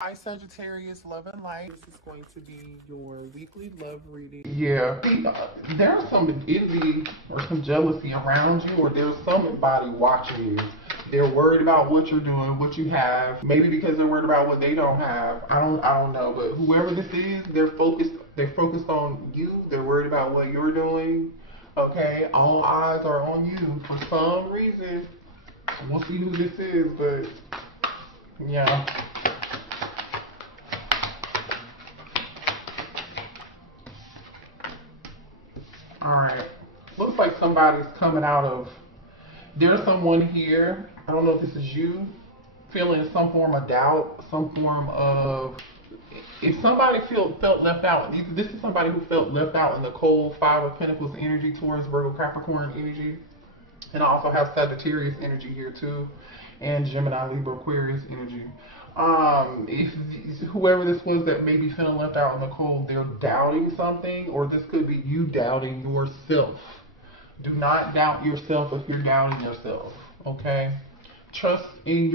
Hi Sagittarius, love and light. This is going to be your weekly love reading. Yeah, there's some envy or some jealousy around you, or there's somebody watching you. They're worried about what you're doing, what you have. Maybe because they're worried about what they don't have. I don't know. But whoever this is, they're focused. They're focused on you. They're worried about what you're doing. Okay, all eyes are on you for some reason. We'll see who this is, but yeah. Alright. Looks like somebody's coming out of. There's someone here. I don't know if this is you. Feeling some form of doubt, some form of. If somebody felt left out, this is somebody who felt left out in the cold Five of Pentacles energy, Taurus, Virgo, Capricorn energy. And I also have Sagittarius energy here too. And Gemini, Libra, Aquarius energy. If whoever this was that may be feeling left out in the cold, they're doubting something, or this could be you doubting yourself. Do not doubt yourself if you're doubting yourself. Okay? Trust in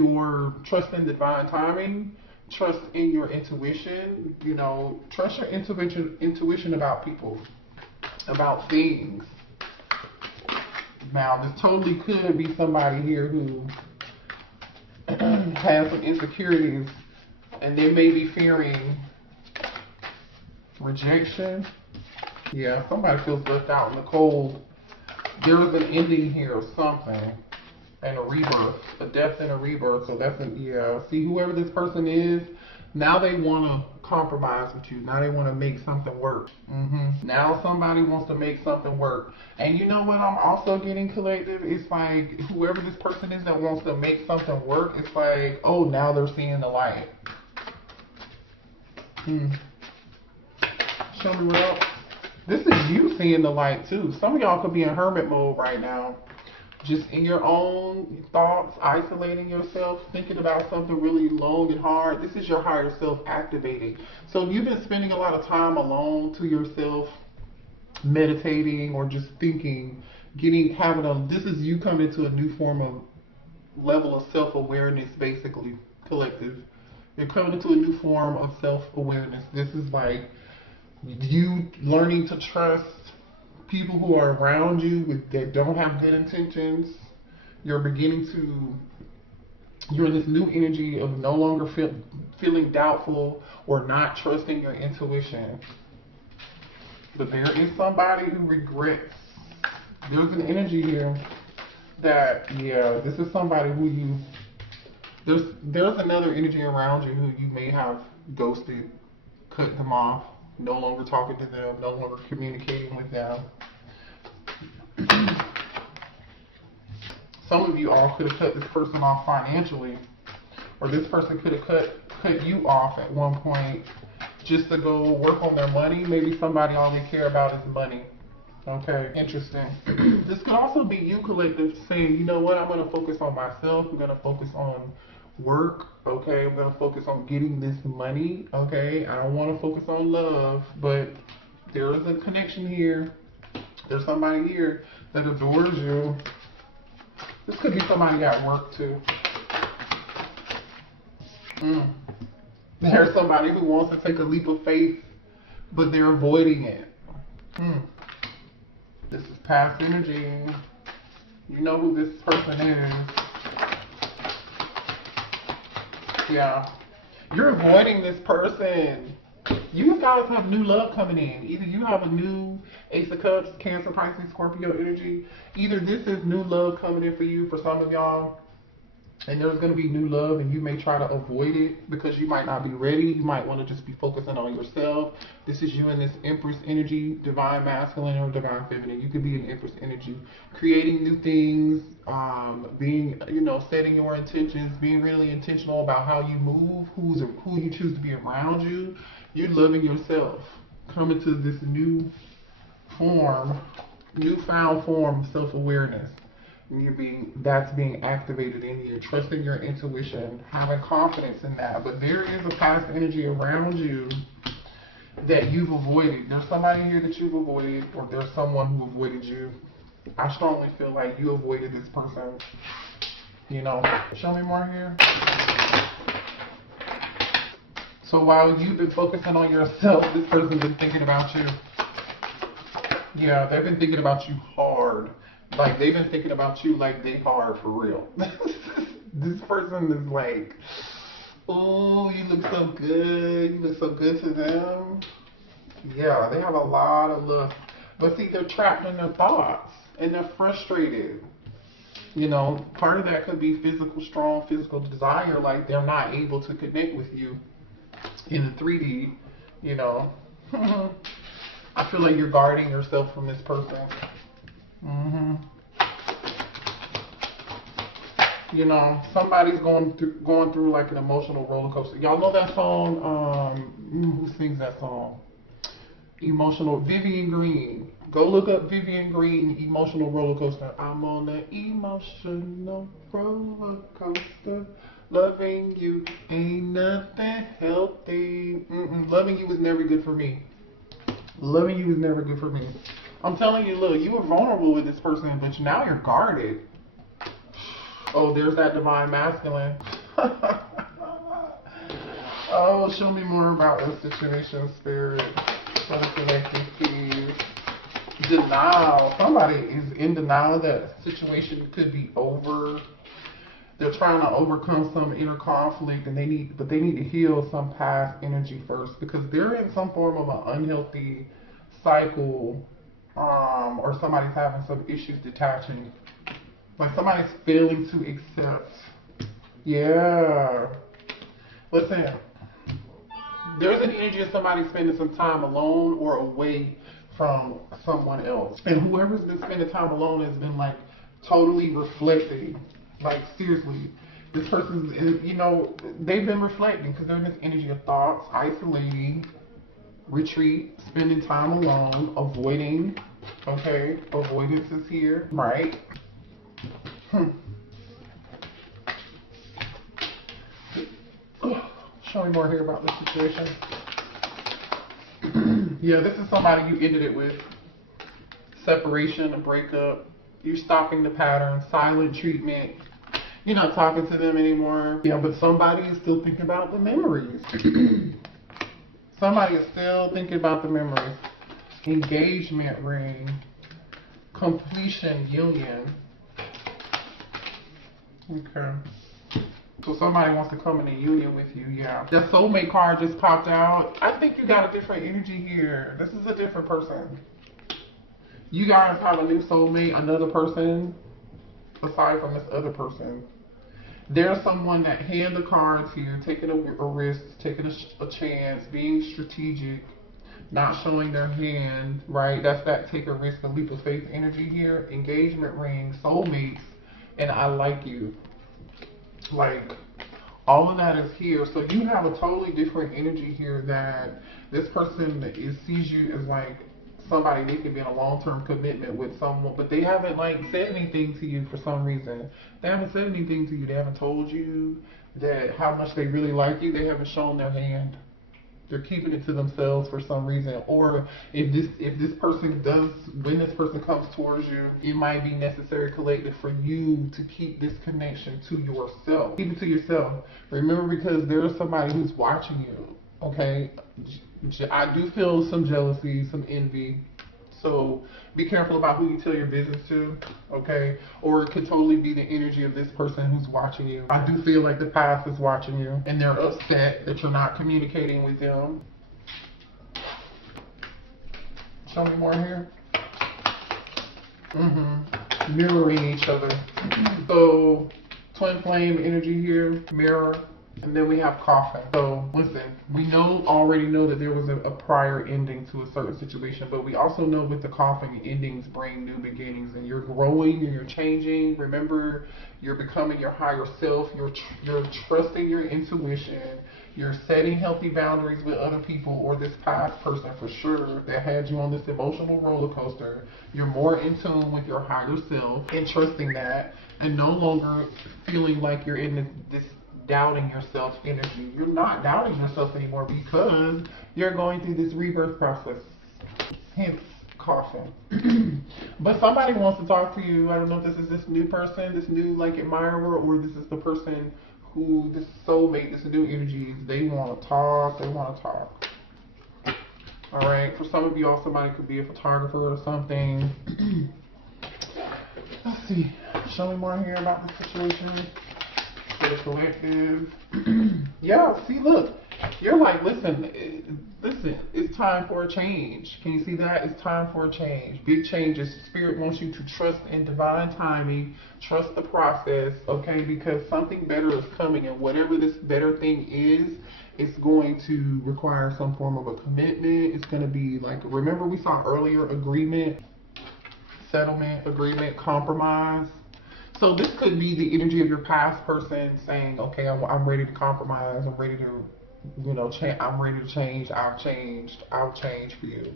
divine timing. Trust in your intuition. You know, trust your intuition about people, about things. Now, this totally could be somebody here who has some insecurities, and they may be fearing rejection. Yeah, somebody feels left out in the cold. There's an ending here of something, and a rebirth, a death and a rebirth. So that's see, whoever this person is, now they want to compromise with you. Now they want to make something work. Now somebody wants to make something work. And you know what I'm also getting, collective? It's like whoever this person is that wants to make something work, it's like, oh, now they're seeing the light. Show me what else. This is you seeing the light too. Some of y'all could be in hermit mode right now. Just in your own thoughts, isolating yourself, thinking about something really long and hard. This is your higher self activating. So you've been spending a lot of time alone to yourself, meditating or just thinking, this is you coming to a new form of level of self-awareness, basically, collective. You're coming into a new form of self-awareness. This is like you learning to trust people who are around you that don't have good intentions. You're in this new energy of no longer feeling doubtful or not trusting your intuition. But there is somebody who regrets. There's an energy here that, this is somebody who there's another energy around you who you may have ghosted, cut them off, no longer talking to them, no longer communicating with them. Some of you all could have cut this person off financially, or this person could have cut you off at one point just to go work on their money. Maybe somebody all they care about is money. Okay, interesting. This could also be you, collective, saying, you know what, I'm going to focus on myself. I'm going to focus on work. Okay, I'm going to focus on getting this money. Okay, I don't want to focus on love, but there is a connection here. There's somebody here that adores you. This could be somebody at work too. There's somebody who wants to take a leap of faith, but they're avoiding it. This is past energy. You know who this person is. Yeah. You're avoiding this person. You guys have new love coming in. Either you have a new Ace of Cups, Cancer, Pisces, Scorpio energy. Either this is new love coming in for you, for some of y'all, and there's going to be new love, and you may try to avoid it because you might not be ready. You might want to just be focusing on yourself. This is you in this Empress energy, divine masculine or divine feminine. You could be an Empress energy, creating new things, being, setting your intentions, being really intentional about how you move, who you choose to be around you. You're loving yourself, coming to this newfound form of self-awareness. That's being activated in you, trusting your intuition, having confidence in that. But there is a past energy around you that you've avoided. There's somebody here that you've avoided, or there's someone who avoided you. I strongly feel like you avoided this person. Show me more here. So while you've been focusing on yourself, this person's been thinking about you. Yeah, they've been thinking about you hard. Like, they've been thinking about you like they hard for real. This person is like, oh, you look so good. You look so good to them. Yeah, they have a lot of love. But see, they're trapped in their thoughts and they're frustrated. You know, part of that could be strong physical desire. Like, they're not able to connect with you in the 3D, you know. I feel like you're guarding yourself from this person. You know, somebody's going through like an emotional roller coaster. Y'all know that song? Who sings that song? Emotional, Vivian Green. Go look up Vivian Green, Emotional Roller Coaster. I'm on an emotional roller coaster. Loving you ain't nothing healthy. Loving you was never good for me. Loving you was never good for me. I'm telling you, look, you were vulnerable with this person, but now you're guarded. Oh, there's that divine masculine. Oh, show me more about this situation, spirit. Denial. Somebody is in denial that the situation could be over. They're trying to overcome some inner conflict, and they need to heal some past energy first, because they're in some form of an unhealthy cycle, or somebody's having some issues detaching. Like, somebody's failing to accept. Yeah. Listen. There's an energy of somebody spending some time alone or away from someone else. And whoever's been spending time alone has been like totally reflecting. Like, seriously. This person's, you know, they've been reflecting because they're in this energy of thoughts, isolating, retreat, spending time alone, avoiding. Okay, avoidance is here, right? Show me more here about this situation. Yeah, this is somebody you ended it with. Separation, a breakup. You're stopping the pattern, silent treatment. You're not talking to them anymore. Yeah, but somebody is still thinking about the memories. Somebody is still thinking about the memories. Engagement ring. Completion, union. Okay. So somebody wants to come in a union with you, yeah. The soulmate card just popped out. I think you got a different energy here. This is a different person. You guys have a new soulmate, another person, aside from this other person. There's someone that hand the cards here, taking a risk, taking a chance, being strategic, not showing their hand, right? That's that take a risk and leap of faith energy here. Engagement ring, soulmates, and I like you. Like, all of that is here. So you have a totally different energy here, that this person sees you as like somebody they can be in a long-term commitment with someone, but they haven't like said anything to you for some reason. They haven't said anything to you. They haven't told you that how much they really like you. They haven't shown their hand. They're keeping it to themselves for some reason. Or if this person does, when this person comes towards you, it might be necessary collective for you to keep this connection to yourself. Keep it to yourself. Remember, because there's somebody who's watching you. Okay, I do feel some jealousy, some envy. So be careful about who you tell your business to, okay? Or it could totally be the energy of this person who's watching you. I do feel like the past is watching you, and they're upset that you're not communicating with them. Show me more here. Mirroring each other. So twin flame energy here, mirror. And then we have coffin. So listen, we already know that there was a prior ending to a certain situation, but we also know with the coffin, endings bring new beginnings, and you're growing and you're changing. Remember, you're becoming your higher self. You're trusting your intuition. You're setting healthy boundaries with other people or this past person for sure that had you on this emotional roller coaster. You're more in tune with your higher self and trusting that, and no longer feeling like you're in this doubting yourself energy. You're not doubting yourself anymore because you're going through this rebirth process. Hence, coffin. But somebody wants to talk to you. I don't know if this is this new person, this new like admirer, or this is the person who this soulmate, this new energy, they want to talk. They want to talk. All right. For some of y'all, somebody could be a photographer or something. Let's see. Show me more here about the situation. For the collective. Yeah. See, look. You're like, listen, it's time for a change. Can you see that? It's time for a change. Big changes. Spirit wants you to trust in divine timing. Trust the process, okay? Because something better is coming, and whatever this better thing is, it's going to require some form of a commitment. It's going to be like, remember we saw earlier, agreement, settlement, agreement, compromise. So this could be the energy of your past person saying, okay, I'm ready to compromise. I'm ready to, I'm ready to change. I'll change for you,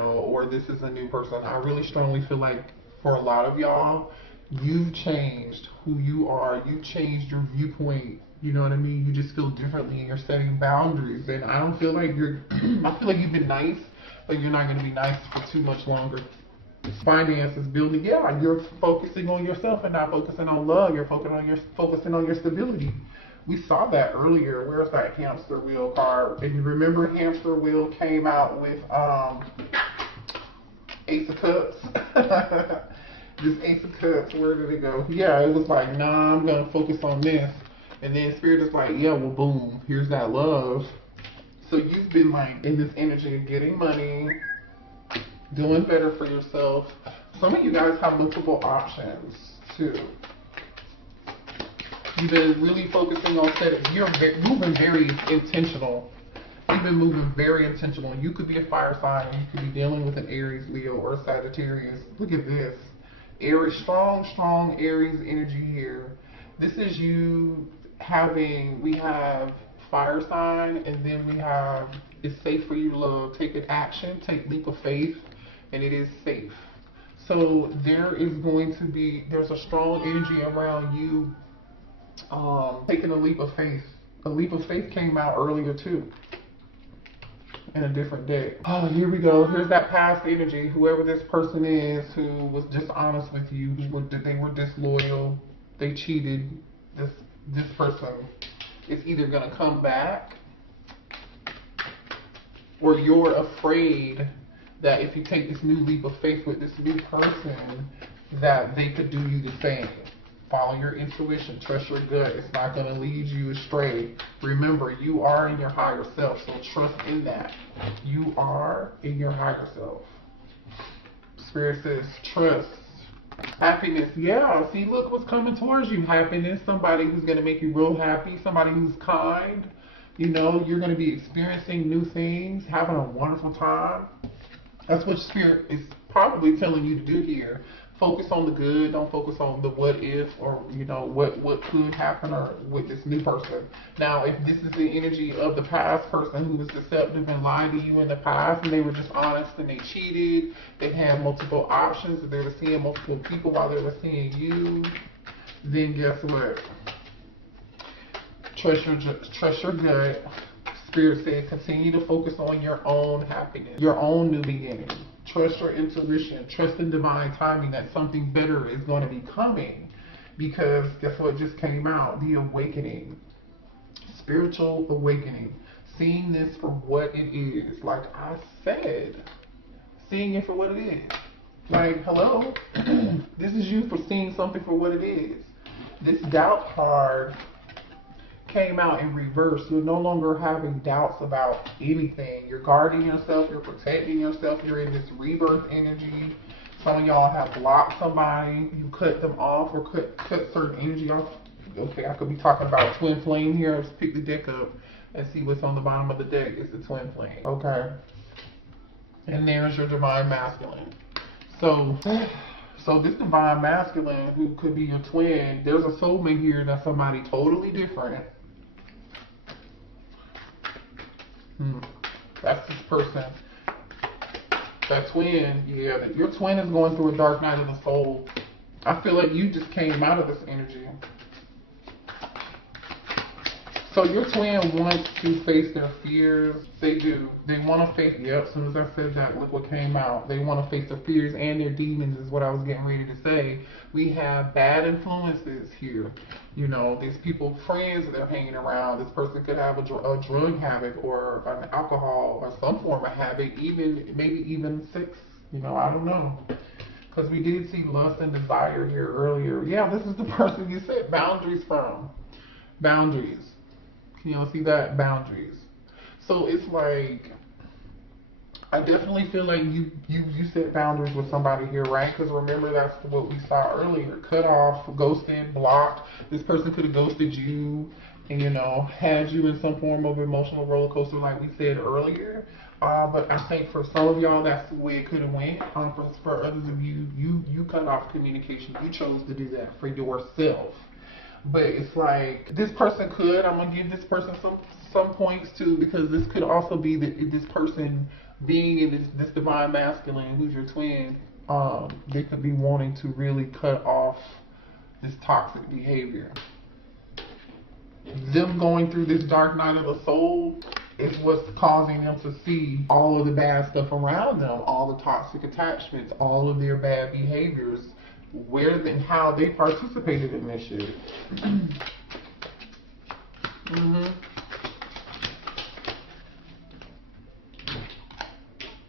or this is a new person. I really strongly feel like for a lot of y'all, you've changed who you are. You've changed your viewpoint. You know what I mean? You just feel differently and you're setting boundaries. And I don't feel like I feel like you've been nice, but you're not going to be nice for too much longer. Finances, building, yeah, you're focusing on yourself and not focusing on love. You're focusing on your stability. We saw that earlier. Where's that hamster wheel card? And you remember hamster wheel came out with Ace of Cups. This Ace of Cups, where did it go? Yeah, it was like, nah, I'm gonna focus on this. And then Spirit is like, yeah, well, boom, here's that love. So you've been like in this energy of getting money, doing better for yourself. Some of you guys have multiple options too. You've been really focusing on setting. You're moving very intentional. You've been moving very intentional. You could be a fire sign. You could be dealing with an Aries, Leo, or a Sagittarius. Look at this. Aries, strong Aries energy here. This is you having, we have fire sign, and then we have, it's safe for you to love. Take an action, take leap of faith, and it is safe. So there is going to be, there's a strong energy around you taking a leap of faith. A leap of faith came out earlier too, in a different day. Oh, here we go. Here's that past energy. Whoever this person is who was dishonest with you, they were disloyal, they cheated. This person is either gonna come back, or you're afraid that if you take this new leap of faith with this new person, that they could do you the same. Follow your intuition, trust your gut. It's not going to lead you astray. Remember, you are in your higher self, so trust in that. You are in your higher self. Spirit says, trust. Happiness, yeah. See, look what's coming towards you. Happiness, somebody who's going to make you real happy, somebody who's kind. You're going to be experiencing new things, having a wonderful time. That's what Spirit is probably telling you to do here. Focus on the good. Don't focus on the what if, or what could happen, or with this new person. Now, if this is the energy of the past person who was deceptive and lied to you in the past, and they were dishonest and they cheated, they had multiple options, and they were seeing multiple people while they were seeing you, then guess what? Trust your gut. Spirit says continue to focus on your own happiness, your own new beginning. Trust your intuition. Trust in divine timing that something better is going to be coming. Because guess what just came out? The awakening. Spiritual awakening. Seeing this for what it is. Like I said. Seeing it for what it is. Like, hello? This is you for seeing something for what it is. This doubt card came out in reverse. You're no longer having doubts about anything. You're guarding yourself. You're protecting yourself. You're in this rebirth energy. Some of y'all have blocked somebody. You cut them off, or cut certain energy off. Okay, I could be talking about twin flame here. Let's pick the deck up and see what's on the bottom of the deck. It's the twin flame. Okay. And there's your divine masculine. So this divine masculine, who could be your twin, there's a soulmate here that's somebody totally different. That's this person. That twin, yeah, your twin is going through a dark night of the soul. I feel like you just came out of this energy. So your twin wants to face their fears. They do. They want to face, yep, as soon as I said that, look what came out. They want to face their fears and their demons is what I was getting ready to say. We have bad influences here. You know, these people, friends that they're hanging around. This person could have a drug habit or an alcohol or some form of habit, even maybe even sex. You know, I don't know. Because we did see lust and desire here earlier. Yeah, this is the person you said boundaries from. Boundaries. Can y'all see that? Boundaries. So it's like, I definitely feel like you set boundaries with somebody here, right? Because remember, that's what we saw earlier. Cut off, ghosted, blocked. This person could have ghosted you and, you know, had you in some form of emotional roller coaster like we said earlier. But I think for some of y'all, that's the way it could have went. For others of you, you cut off communication. You chose to do that for yourself. But it's like, this person could, I'm going to give this person some points too, because this could also be this person being in this divine masculine, who's your twin, they could be wanting to really cut off this toxic behavior. Them going through this dark night of the soul is what's causing them to see all of the bad stuff around them, all the toxic attachments, all of their bad behaviors, where and how they participated in this shit.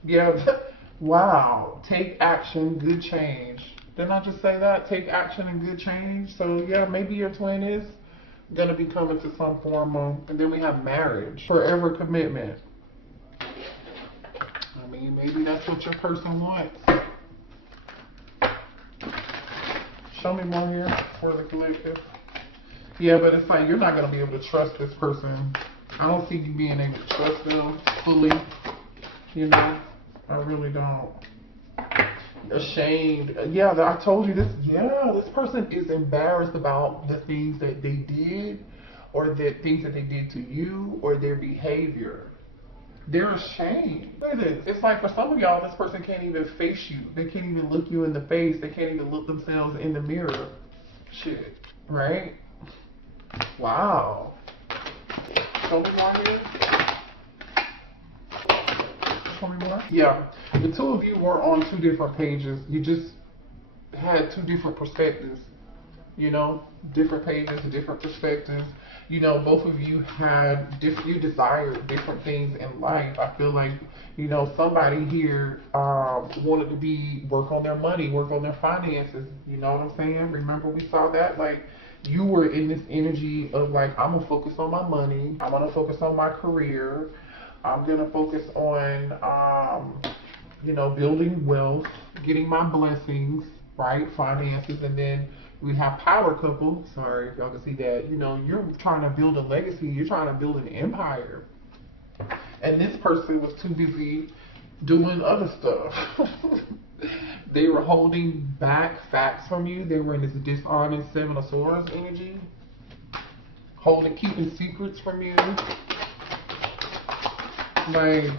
Yeah, wow. Take action, good change. Didn't I just say that? Take action and good change. So yeah, maybe your twin is gonna be coming to some form of, and then we have marriage, forever commitment. I mean, maybe that's what your person wants. Show me more here for the collective. Yeah, but it's like you're not going to be able to trust this person. I don't see you being able to trust them fully. You know, I really don't. Ashamed. Yeah, I told you this. Yeah, this person is embarrassed about the things that they did, or the things that they did to you, or their behavior. They're ashamed. Look at this. It's like for some of y'all, this person can't even face you. They can't even look you in the face. They can't even look themselves in the mirror. Shit. Right? Wow. Show me more here. Show me more. Yeah. The two of you were on two different pages. You just had two different perspectives. You know, different pages, different perspectives. You know, both of you you desired different things in life. I feel like, you know, somebody here wanted to work on their money, work on their finances. You know what I'm saying? Remember we saw that? Like, you were in this energy of like, I'm going to focus on my money. I'm going to focus on my career. I'm going to focus on, you know, building wealth, getting my blessings, right? Finances. And then we have power couple. Sorry if y'all can see that. You know, you're trying to build a legacy. You're trying to build an empire. And this person was too busy doing other stuff. They were holding back facts from you. They were in this dishonest Seven of Swords energy. Keeping secrets from you. Like,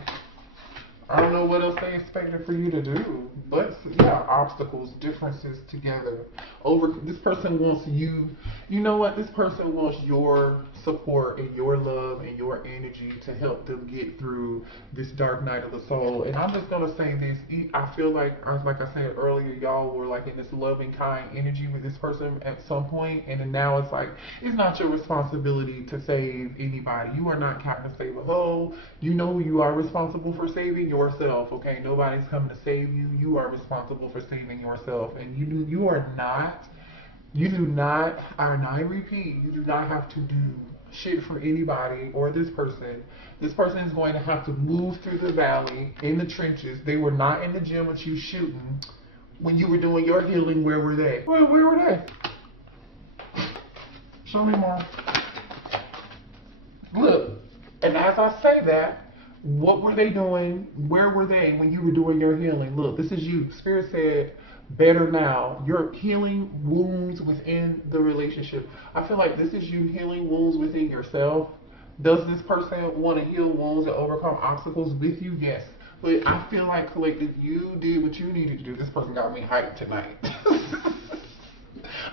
I don't know what else they expected for you to do. But yeah, obstacles, differences together. This person wants you know what? This person wants your support and your love and your energy to help them get through this dark night of the soul. And I'm just gonna say this, I feel like I said earlier, y'all were like in this loving, kind energy with this person at some point, and then now it's like, it's not your responsibility to save anybody. You are not Captain Save a Ho. You know you are responsible for saving yourself, okay? Nobody's coming to save you. You are responsible for saving yourself. And I repeat, you do not have to do shit for anybody or this person. This person is going to have to move through the valley, in the trenches. They were not in the gym with you shooting. When you were doing your healing, where were they? Well, where were they? Show me more. Look, and as I say that, what were they doing? Where were they when you were doing your healing? Look, this is you. Spirit said, better now. You're healing wounds within the relationship. I feel like this is you healing wounds within yourself. Does this person want to heal wounds and overcome obstacles with you? Yes. But I feel like, collective, you did what you needed to do. This person got me hyped tonight.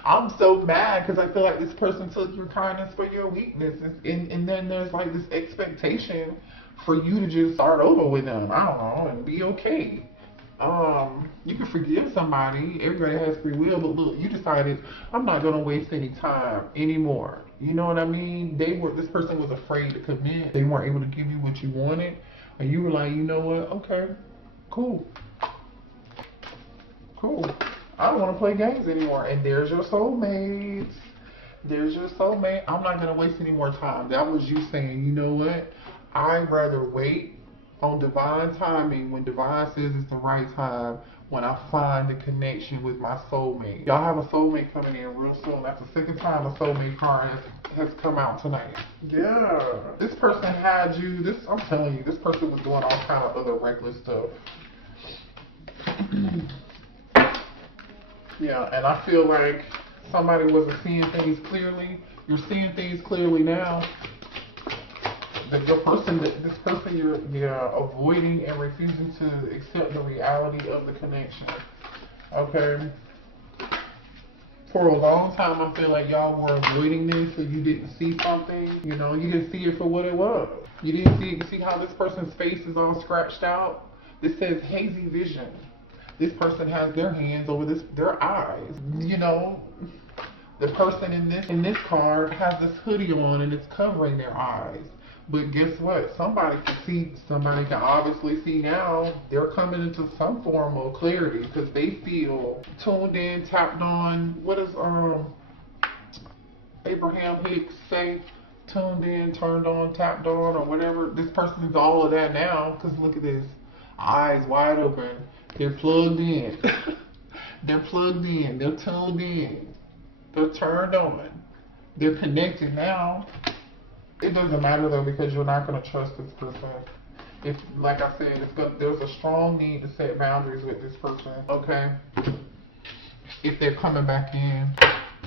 I'm so mad because I feel like this person took your kindness for your weakness. And then there's like this expectation for you to just start over with them. I don't know, and be okay. You can forgive somebody. Everybody has free will, but look, you decided I'm not gonna waste any time anymore. You know what I mean? This person was afraid to commit. They weren't able to give you what you wanted, and you were like, you know what? Okay, cool. I don't want to play games anymore. And there's your soulmates. There's your soulmate. I'm not gonna waste any more time. That was you saying, you know what? I'd rather wait on divine timing when divine says it's the right time, when I find the connection with my soulmate. Y'all have a soulmate coming in real soon. That's the second time a soulmate card has come out tonight. Yeah. This person had you, I'm telling you, this person was doing all kind of other reckless stuff. Yeah, and I feel like somebody wasn't seeing things clearly. You're seeing things clearly now. That this person you're avoiding and refusing to accept the reality of the connection. Okay. For a long time, I feel like y'all were avoiding this, so you didn't see something. You know, you didn't see it for what it was. You didn't see it. You see how this person's face is all scratched out? This says hazy vision. This person has their hands over their eyes. You know, the person in this card has this hoodie on and it's covering their eyes. But guess what? Somebody can obviously see now. They're coming into some form of clarity because they feel tuned in, tapped on. What does Abraham Hicks say? Tuned in, turned on, tapped on, or whatever. This person is all of that now because look at this. Eyes wide open. They're plugged in. They're plugged in. They're tuned in. They're turned on. They're connected now. It doesn't matter though because you're not going to trust this person. If, like I said, there's a strong need to set boundaries with this person. Okay. If they're coming back in.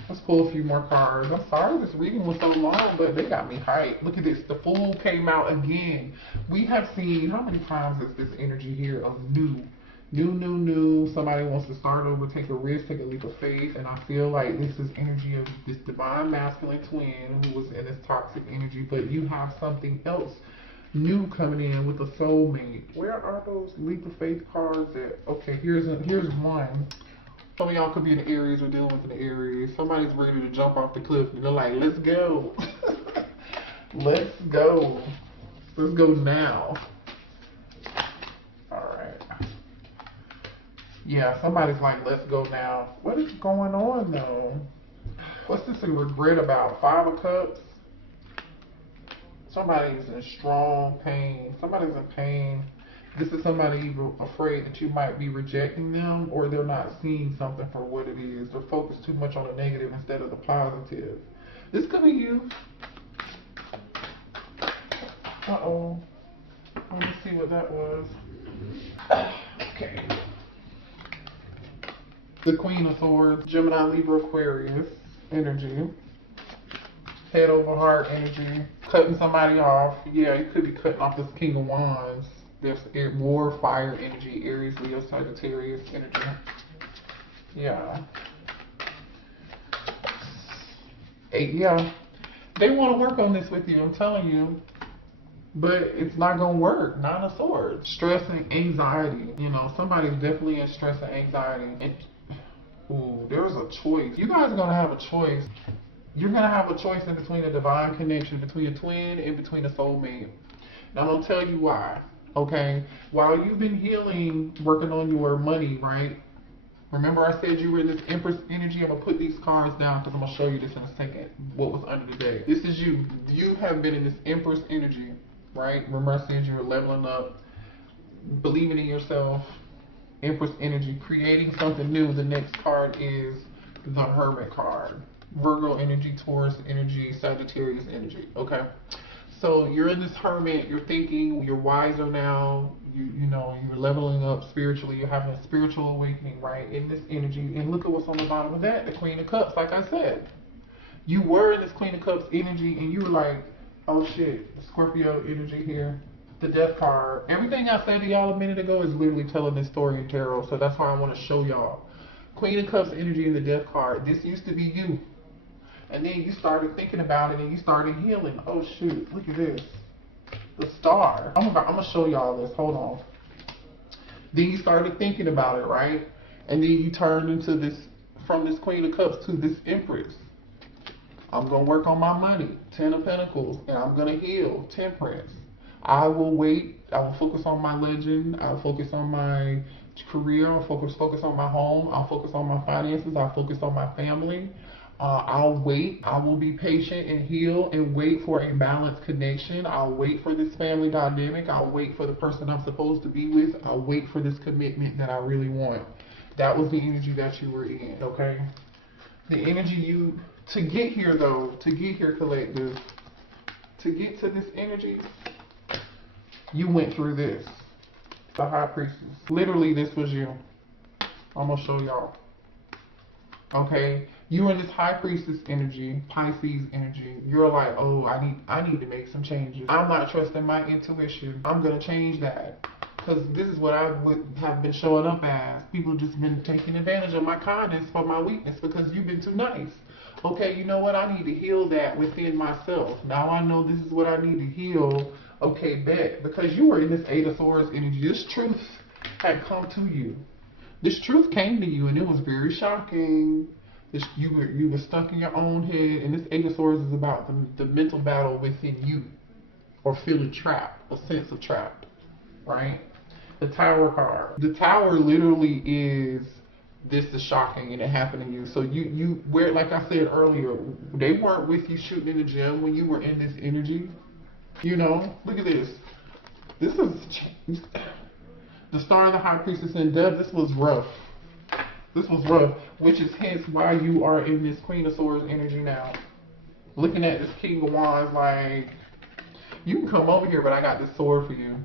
Let's pull a few more cards. I'm sorry this reading was so long, but they got me hyped. Look at this. The Fool came out again. We have seen, how many times is this energy here of new? Somebody wants to start over, take a risk, take a leap of faith. And I feel like this is energy of this divine masculine twin who was in this toxic energy. But you have something else new coming in with a soulmate. Where are those leap of faith cards at? Okay, here's one. Some of y'all could be in the Aries or dealing with the Aries. Somebody's ready to jump off the cliff and they're like, let's go. Let's go. Let's go now. Yeah, somebody's like, let's go now. What is going on though? What's this in regret about? 5 of Cups? Somebody's in strong pain. Somebody's in pain. This is somebody afraid that you might be rejecting them or they're not seeing something for what it is. They're focused too much on the negative instead of the positive. This could be you. Uh-oh. Let me see what that was. Okay. The Queen of Swords, Gemini, Libra, Aquarius energy. Head over heart energy. Cutting somebody off. Yeah, you could be cutting off this King of Wands. There's war, fire energy, Aries, Leo, Sagittarius energy. Yeah. Yeah. They want to work on this with you, I'm telling you. But it's not going to work. 9 of Swords. Stress and anxiety. You know, somebody's definitely in stress and anxiety. And ooh, there's a choice. You guys are going to have a choice. You're going to have a choice in between a divine connection, between a twin and between a soulmate. And I'm going to tell you why. Okay? While you've been healing, working on your money, right? Remember I said you were in this Empress energy? I'm going to put these cards down because I'm going to show you this in a second. What was under the deck. This is you. You have been in this Empress energy, right? Remember I said you were leveling up, believing in yourself. Empress energy, creating something new. The next card is the Hermit card. Virgo energy, Taurus energy, Sagittarius energy. Okay, so you're in this Hermit. You're thinking. You're wiser now. You know you're leveling up spiritually. You're having a spiritual awakening, right? In this energy. And look at what's on the bottom of that. The Queen of Cups. Like I said, you were in this Queen of Cups energy, and you were like, oh shit, the Scorpio energy here. The Death card. Everything I said to y'all a minute ago is literally telling this story in tarot, so that's why I want to show y'all. Queen of Cups energy in the Death card. This used to be you. And then you started thinking about it and you started healing. Oh shoot, look at this. The Star. I'm gonna show y'all this. Hold on. Then you started thinking about it, right? And then you turned into this, from this Queen of Cups to this Empress. I'm going to work on my money, 10 of Pentacles, and I'm going to heal, Temperance. I will wait. I will focus on my legend. I'll focus on my career. I'll focus on my home. I'll focus on my finances. I'll focus on my family. I'll wait. I will be patient and heal and wait for a balanced connection. I'll wait for this family dynamic. I'll wait for the person I'm supposed to be with. I'll wait for this commitment that I really want. That was the energy that you were in, okay? The energy to get here though, to get here, collective, to get to this energy, you went through this. The High Priestess. Literally, this was you. I'm going to show y'all. Okay? You're in this High Priestess energy, Pisces energy. You're like, oh, I need to make some changes. I'm not trusting my intuition. I'm going to change that. Because this is what I would have been showing up as. People just been taking advantage of my kindness for my weakness because you've been too nice. Okay, you know what? I need to heal that within myself. Now I know this is what I need to heal. Okay, bet. Because you were in this Eight of Swords energy. This truth had come to you. This truth came to you and it was very shocking. You were stuck in your own head, and this Eight of Swords is about the mental battle within you, or feeling trapped, a sense of trapped, right? The Tower card. The Tower literally is, this is shocking and it happened to you. So you where, like I said earlier, they weren't with you shooting in the gym when you were in this energy. You know, look at this. This is the Star of the High Priestess in Death. This was rough. This was rough, which is hence why you are in this Queen of Swords energy now. Looking at this King of Wands, like, you can come over here, but I got this sword for you.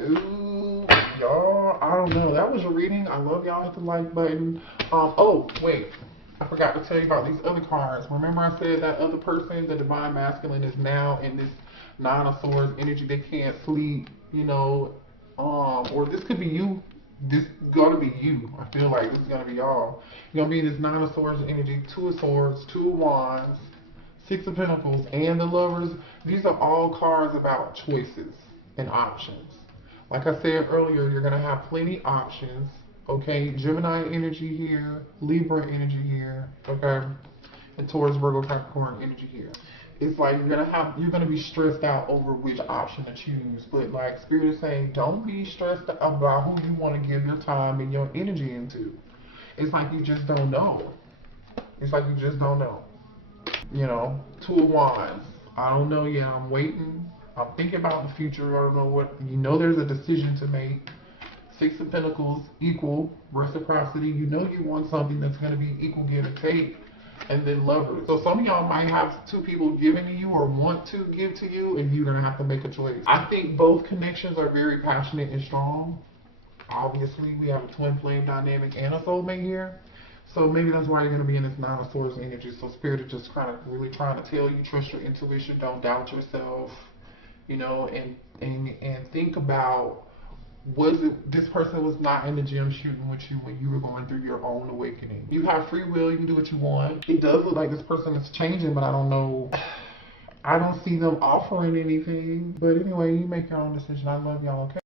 Ooh, y'all, I don't know. That was your reading. I love y'all. Hit the like button. Oh, wait. I forgot to tell you about these other cards. Remember I said that other person, the Divine Masculine, is now in this Nine of Swords energy. They can't sleep, you know, or this could be you. This is gonna be you. I feel like this is gonna be y'all. You're gonna be in this Nine of Swords energy, Two of Swords, Two of Wands, Six of Pentacles, and the Lovers. These are all cards about choices and options. Like I said earlier, you're gonna have plenty options. Okay, Gemini energy here, Libra energy here, okay, and Taurus, Virgo, Capricorn energy here. It's like you're gonna be stressed out over which option to choose. But like Spirit is saying, don't be stressed about who you want to give your time and your energy into. It's like you just don't know. It's like you just don't know. You know, Two of Wands. I don't know yet. I'm waiting. I'm thinking about the future. I don't know what. You know, there's a decision to make. Six of Pentacles, equal reciprocity. You know you want something that's going to be equal give and take. And then Lovers. So some of y'all might have two people giving to you or want to give to you, and you're going to have to make a choice. I think both connections are very passionate and strong. Obviously, we have a twin flame dynamic and a soulmate here. So maybe that's why you're going to be in this Nine of Swords energy. So Spirit is just kind of really trying to tell you, trust your intuition, don't doubt yourself, you know, and think about, was it this person was not in the gym shooting with you when you were going through your own awakening? You have free will, you can do what you want. It does look like this person is changing, but I don't know. I don't see them offering anything. But anyway, you make your own decision. I love y'all, okay?